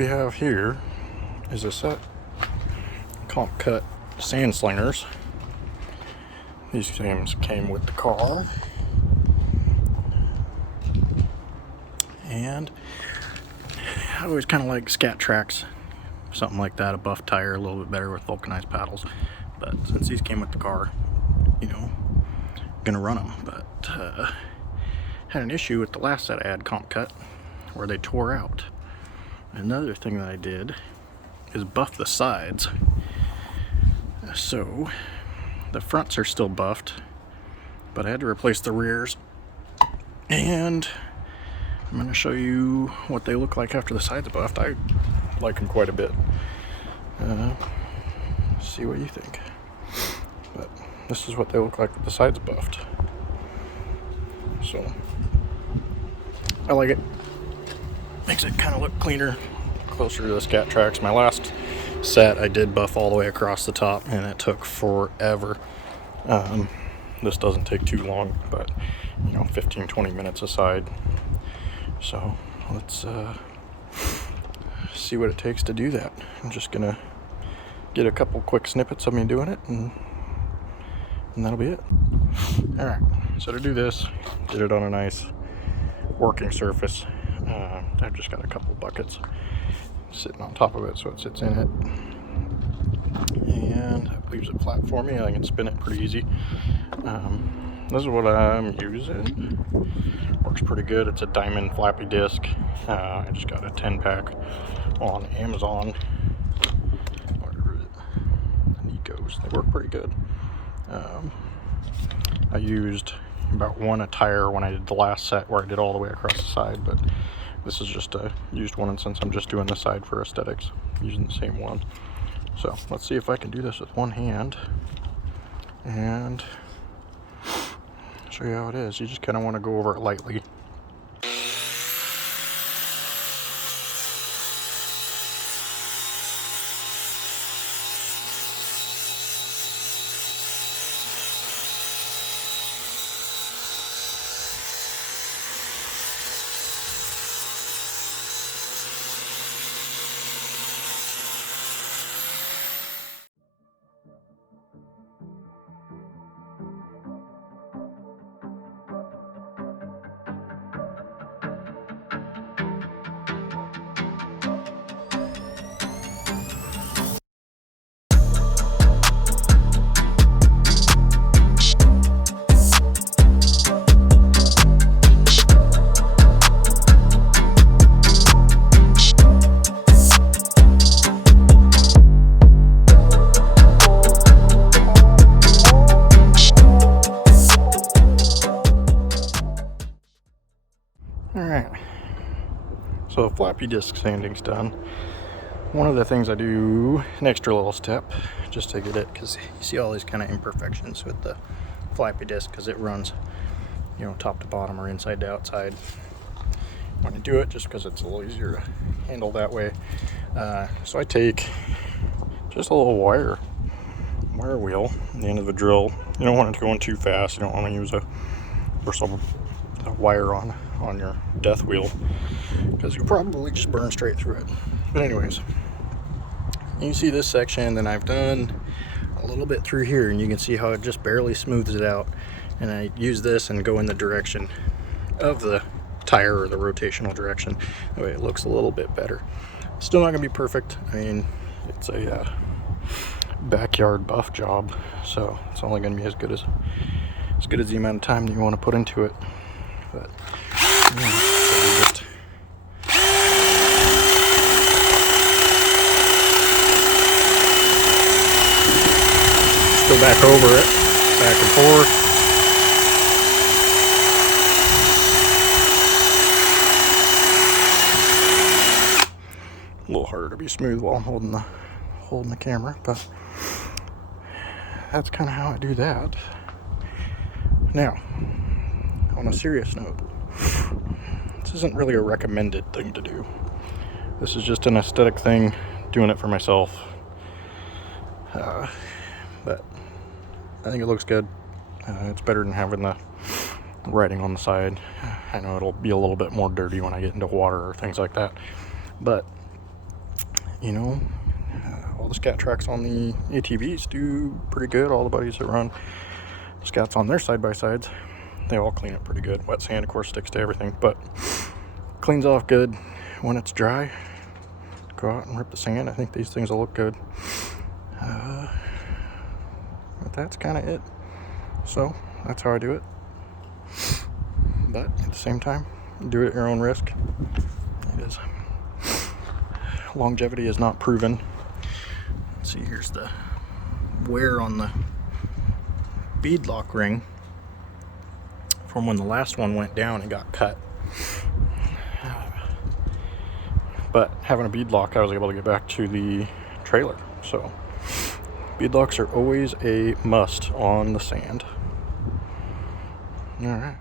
we have here is a set comp cut sand slingers. These things came with the car, and I always kind of like scat tracks, something like that, a buff tire, a little bit better with vulcanized paddles. But since these came with the car, you know, gonna run them. But had an issue with the last set I had comp cut where they tore out. Another thing that I did is buff the sides. So the fronts are still buffed, but I had to replace the rears, and I'm going to show you what they look like after the sides are buffed. I like them quite a bit. See what you think. But this is what they look like with the sides buffed. So I like it. Makes it kind of look cleaner, closer to the scat tracks. My last set I did buff all the way across the top, and it took forever. This doesn't take too long, but 15-20 minutes aside. So let's see what it takes to do that. I'm just gonna get a couple quick snippets of me doing it, and that'll be it. Alright, so to do this, get it on a nice working surface. I've just got a couple buckets sitting on top of it so it sits in it, and it leaves it flat for me. I can spin it pretty easy. This is what I'm using. Works pretty good. It's a diamond flappy disc. I just got a 10-pack on Amazon. Whatever the Ecos. They work pretty good. I used about one attire when I did the last set where I did all the way across the side, but this is just a used one, and since I'm just doing the side for aesthetics, I'm using the same one. So let's see if I can do this with one hand and show you how it is. You just kind of want to go over it lightly. Alright, so the flappy disc sanding's done. One of the things I do, an extra little step, just to get it, because you see all these kind of imperfections with the flappy disc, because it runs, top to bottom or inside to outside. I want to do it just because it's a little easier to handle that way. So I take just a little wire wheel at the end of the drill. You don't want it going too fast. You don't want to use a wire on your death wheel, because you'll probably just burn straight through it. But anyways, you see this section, then I've done a little bit through here, and you can see how it just barely smooths it out. And I use this and go in the direction of the tire, or the rotational direction. That way it looks a little bit better. Still not gonna be perfect. I mean, it's a backyard buff job, so it's only gonna be as good as the amount of time that you want to put into it. But so we just go back over it, back and forth. A little harder to be smooth while I'm holding the camera, but that's kind of how I do that. Now, on a serious note, this isn't really a recommended thing to do. This is just an aesthetic thing, doing it for myself. But I think it looks good. It's better than having the writing on the side. I know it'll be a little bit more dirty when I get into water or things like that, but you know, all the scat tracks on the ATVs do pretty good. All the buddies that run scats on their side-by-sides, they all clean up pretty good. Wet sand, of course, sticks to everything, but cleans off good when it's dry. Go out and rip the sand. I think these things will look good. But that's kind of it. So that's how I do it. But at the same time, do it at your own risk. It is. Longevity is not proven. Let's see, here's the wear on the beadlock ring from when the last one went down and got cut. But having a beadlock, I was able to get back to the trailer. So beadlocks are always a must on the sand. All right.